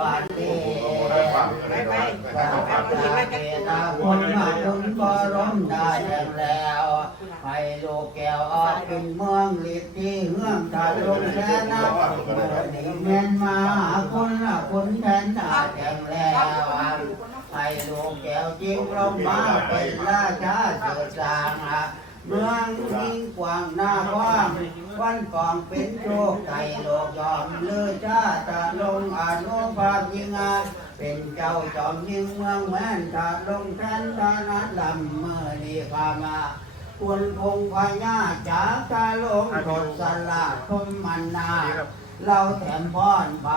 บาลีไปไปไปเวลาคนมาถึงบรมได้แล้วให้ลูกแก้วออกเป็นเมืองฤทธิ์ที่เฮืองตาลงแค่นับนี้แม่นมาคนละคนแทนตาแข็งแล้วให้ลูกแก้วจริงลงมาเป็นราชาเสือจาง เมืองยิ่งกว้างหน้ากว้างวันกองเป็นโชคไก่โลกยอมเลือชาจะลงอานุภาพยิ่งอาเป็นเจ้าจอมยิ่งเมืองแม่นจะลงแทนธนัดลำเมื่อนีพามาควรคงพญาจากตาลงทศสละทมมันนาเราแถมพรไป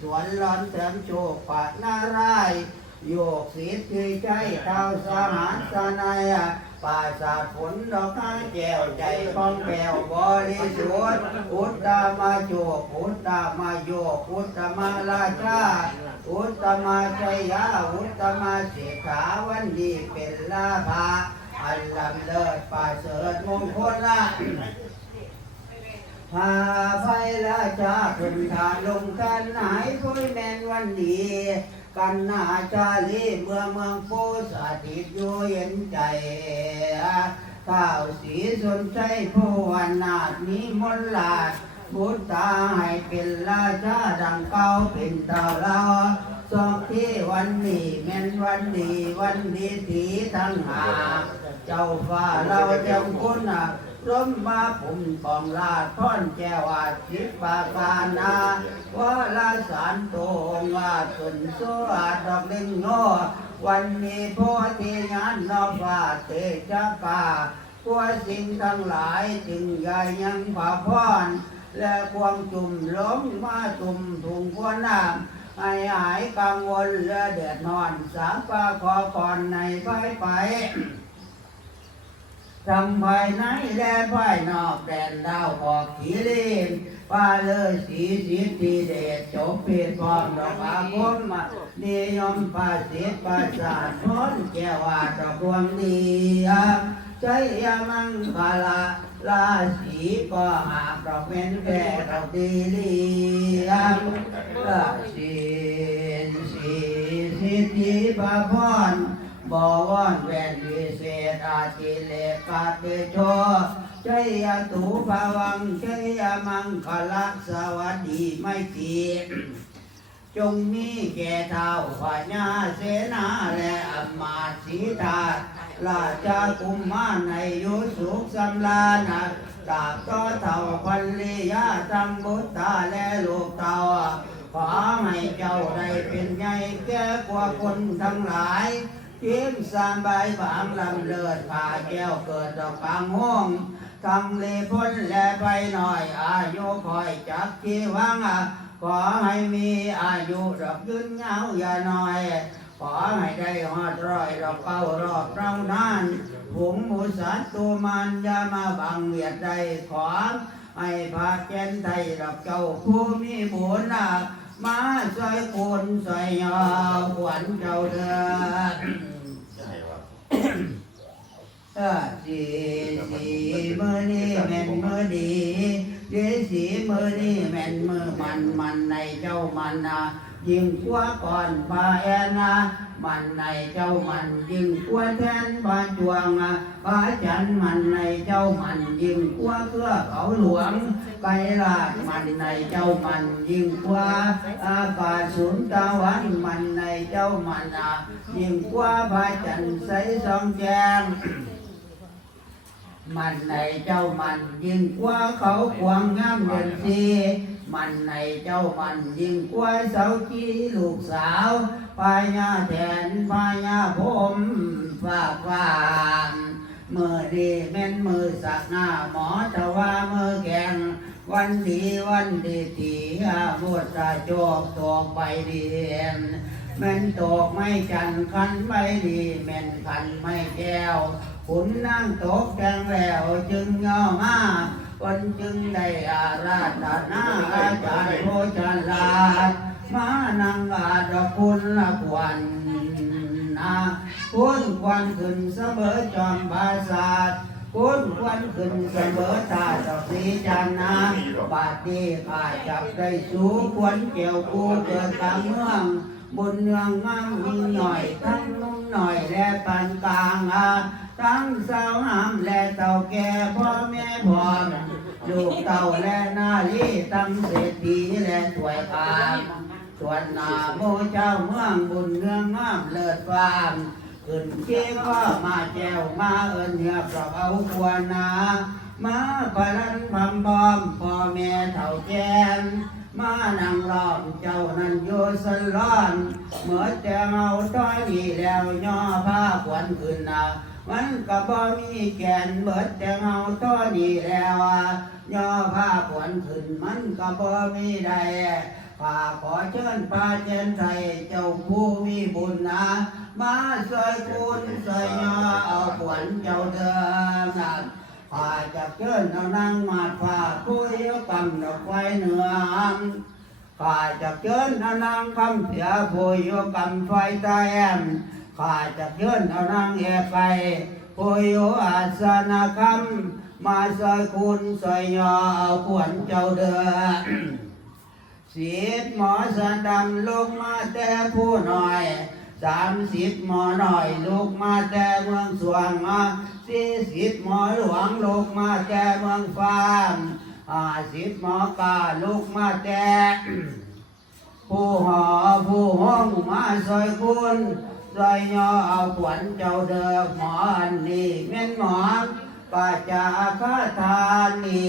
สวนร้อนแถมโชคปะนารายโยกสีที่ใจเท้าสมานสนาย ป่าสาฝนดอกไม้แก้วใจฟองแก้วบริสุทธิ์อุตตมาโจกอุตตมาโยกอุตตมาราชาอุตตมาชัยยาอุตตมาเสขาวันดีเป็นลาภาอันลำเลิศป่าเสริฐมงคลละพาไฟราชาขึ้นทานลงกันหายคุยแมนวันดี กันนาชาลีเมืองเมืองโพสถิตอยู่เย็นใจข้าวสีสนใจผู้วันนาถนี้มนลาดบุตรตาให้เป็นราชาดังเก่าเป็นเต่าเราสองที่วันนี้แม่นวันดีวันดีสีทั้งหา เจ้าฟ้าเราจำคุณนะ ร่มมาปุ่มปองลาดท่อนแก้วอาจิตปากานาว่าลาสารโตงว่าสุนโซอาดอกเล่งโนวันนี้พ่อที่งานนอฟาเตจะป่าพวสิ่งทั้งหลายจึงใหญ่ยังผ่าพรและความจุ่มล้มมาจุ่มถุงพวน้ำให้หายกังวลและเดือดนอนสามปาขอพรในไปไป ทำภายในและภายนอกแดนดาวออกขีเลนป้าเลยสีสิทธิเดชจบเพียรพร้อมดอกอาคมมานิยมภาษิตภาษาพ้นแก้วว่าดอกดวงดีใจยามังคลาลาสีก็หากดอกเป็นแก่ดอกดีเลียมราศีสีสิทธิปะพร บวรแวนวิเศษอาทิเลกาเตโชชัยยตุภวังชัยยมังคลักสวัสดีไม่ตีจงมีแก่เท้าพญาเสนาและอมาตสีธาราชากุมมารในยุสุขสำลานะตาบต่อเท่าพันลียาจัมบุตตาและลูกเต่าขอให้เจ้าได้เป็นใหญ่แก่กว่าคนทั้งหลาย เทียมสามใบบางลำเลิศผ่าแก้วเกิดดอกกลางห้องทางเลพ้นและไปหน่อย อายุคอยจักที่วังขอให้มีอายุดอกยืนยาวอย่าน้อย ขอให้ได้หอดร้อยดอกเก้ารอบเรานานผงหมูสัตว์ตัวมันยามาบังเวียดใดขอให้พาแกนไทยดอกเจ้าผู้มีบุญนะมาใส่คนใส่ยาขวัญเจ้าเดิน เออสีสีมือนี่แม่นมือดีเดสีมือนี่แม่นมือมันมันในเจ้ามันนะยิงกว่าก่อนปาแอนนะมันในเจ้ามันยิงกว่าแทนปาจวงอะปาจันมันในเจ้ามันยิงกว่าเครือเขาหลวงไกลาดมันในเจ้ามันยิงกว่าอากาศสุนตะวันมันในเจ้ามันอะยิ่งกว่าพระจันทร์ใสสองแจง มันในเจ้ามันยิ่งกว่าเขาควางงามเดินสีมันในเจ้ามันยิ่งกว่าเสาจีลูกสาวพายาแทนพายาผมฝากฟางมือดีแม่นมือสักหน้าหมอตะว่ามือแกงวันดีวันดีทีอาบุตรโจกตกไปเดียนแม่นตกไม่จันคันไม่ดีแม่นคันไม่แก้ว ขุนนั่งตกแกงแล้วจึงย่อมาคนจึงได้อาราธนาอาจารย์โพชันลาดมานังอาดอกคุณละควันนาคุณควันขึ้นเสมอจอมบาศาสตร์คพุนควันขึ้นเสมอตาดอกสีจันนะบาดนี้ข้าจับได้สูควนเกี่ยวกูเกิดตามเมืองบุญเนืองงามมีหน่อยทั้งนุ่มหน่อยและปานกลางอา ทั้งสาวหามและเต่าแก่พ่อแม่พร้อมลูกเต่าและนาลีตั้งเศรษฐีและถวยคามส่วนหนาโมเจ้าเมืองบุญเนืองงามเลิศฟามขึ้นเจ้ก็มาแจวมาเอินเหียบกับเอาควรนามาปรันพำบอมพ่อแม่เท่าแจนมานั่งล้อมเจ้านั้นโยสลอน เมื่อแต่เมาต้อยนี่แล้วย่อผ้าขวัญขึ้นนา มันก็บ่มีแกนเบิดแต่เมาต้อนี่แล้วย่อผ้าขวัญขึ้นมันก็บ่มีใดข้าขอเชิญปาเจนไทยเจ้าผู้มีบุญนะมาสวยคุณสวยย่อเอาขวัญเจ้าเดิมนะข้าจะเชิญเอานางมาดฟ้าผู้ยกำดอกไฟเหนือข้าจะเชิญเอานางคำเสียผู้ยกำไฟใต้แอม ข้าจะเชิญเอานางเอไก่ผู้ยอาสนะคำมาซอยคุณซอยยอเอาขวัญเจ้าเดือสิบหมอสันดำลูกมาแต่ผู้หน่อยสามสิบหมอหน่อยลูกมาแต่เมืองสวงมาสี่สิบหมอหลวงลูกมาแต่เมืองฟ้าห้าสิบหมอกาลูกมาแต่ ผู้หอผู้ห้องมาซอยคุณซอยยอเอาขวัญเจ้าเดิมหมออันนี้แม่นหมอป้าจาคาทานนี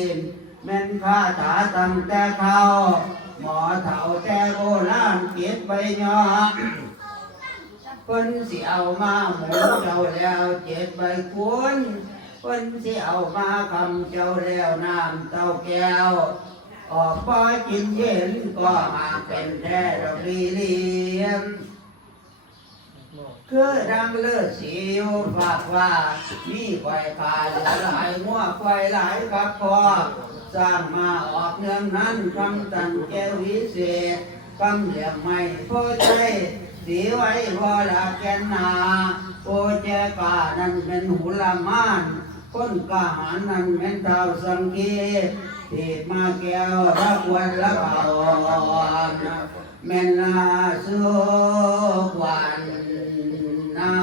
แม่นคาถาตั้งแต่เขาหมอเฒ่าแต่โบราณเก็บไปยอเพิ่นสิเอามาหมูเจ้าแล้วเจ็ดใบคุณเพิ่นสิเอามาคำเจ้าแล้วน้ำเต้าแก้ว ออกไปกินเย็นก็มาเป็นแท้ดอกลีเลียมคือดังเลือดสีวฝากว่ามีไฟขาหลือหลายงัวไฟหลายครับพอสร้างมาออกเนืองนั้นคำตันแก้ววิเศษคำเหลี่ยมไม่พอใจสีไว้พอละแกนนาโอเจกานั้นเป็นหุลามาน คนกาหารนั้นเป็นเท่าสังเกต ที่มาแก้วรักวันละเขาแม่นาสุวันนา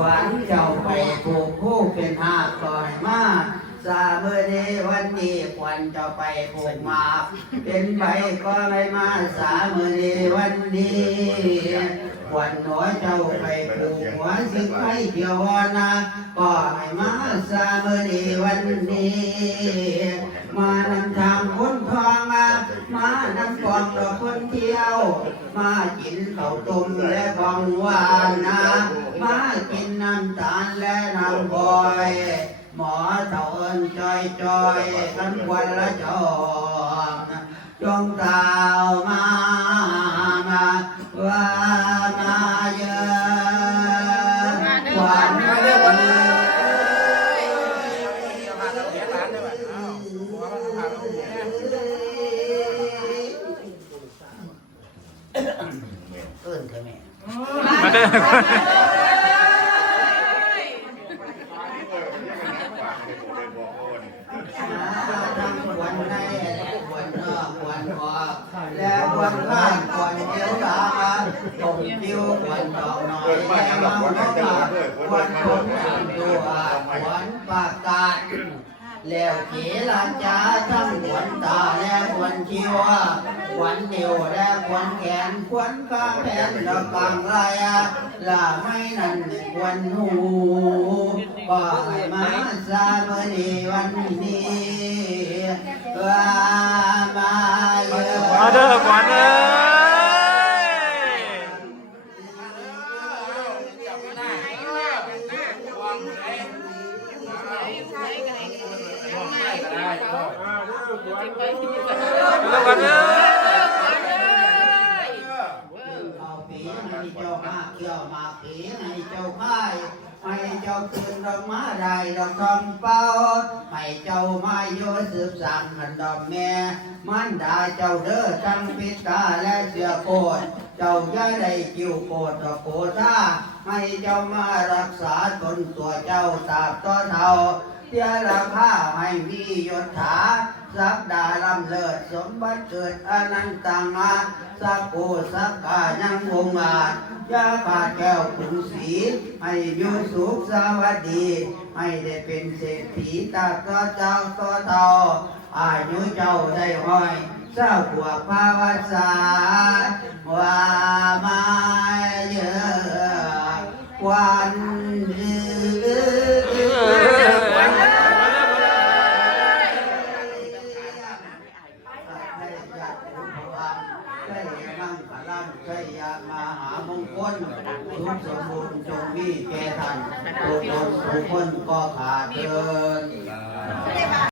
หวังเจ้าไปผูกคู่เป็นหากก่อยมาสาเมื่อนี้วันนี้ควันจ้าไปผูกมา เป็นใบก็ไม่มาสาเมื่อนี้วันนี้ควันหัวเจ้าไปผูกหัวสิไปเที่ยวนาก็ให้มาสาเมื่อนี้วันนี้ มานำทางคนทองมา มานำกองดอคนเที่ยว มากินข้าวต้มและบองหวานนะ มากินน้ำตาลและน้ำบอย หมอเต่าเอินจอยจอยกันวันละจองจงตาวมา และควันนอกควันออกและควันข้างควันเอวหลาตรงคิ้วควันดอกน้อย คิ้วขวัญเดียวและขวัญแขนขวัญข้างแขนและกลางไหลลาไม่นั่นขวัญหูก็ให้มาซาเบนีวันนี้ว่ามาเยอะมาเด้อขวัญเอ้ยมาเด้อขวัญเอ้ย เจ้ามาเกี่ยวมาผีให้เจ้าค่ายให้เจ้าคืนดอกมาได้ดอกทอง เป้าให้เจ้ามาโยสืบสั่งมันดอมแม่มันดาเจ้าเด้อทั้งปิตาและเสือโกดเจ้าย่าได้จิ้วโกดดอโกธาให้เจ้ามารักษาตนตัวเจ้าตาบต่อเท่า เทียราคาให้มียศถาสักดาลำเลิศสมบัติเกิดอนันตังอาสักโกสักกายังวงอาจยาขาดแก้วขุนศีให้อยู่สุขสวัสดีให้ได้เป็นเศรษฐีตาตัวเจ้าตัวเท่าอายุเจ้าได้ห้อยเจ้าขวบภาวาสาว่ามาเยอะวันยืน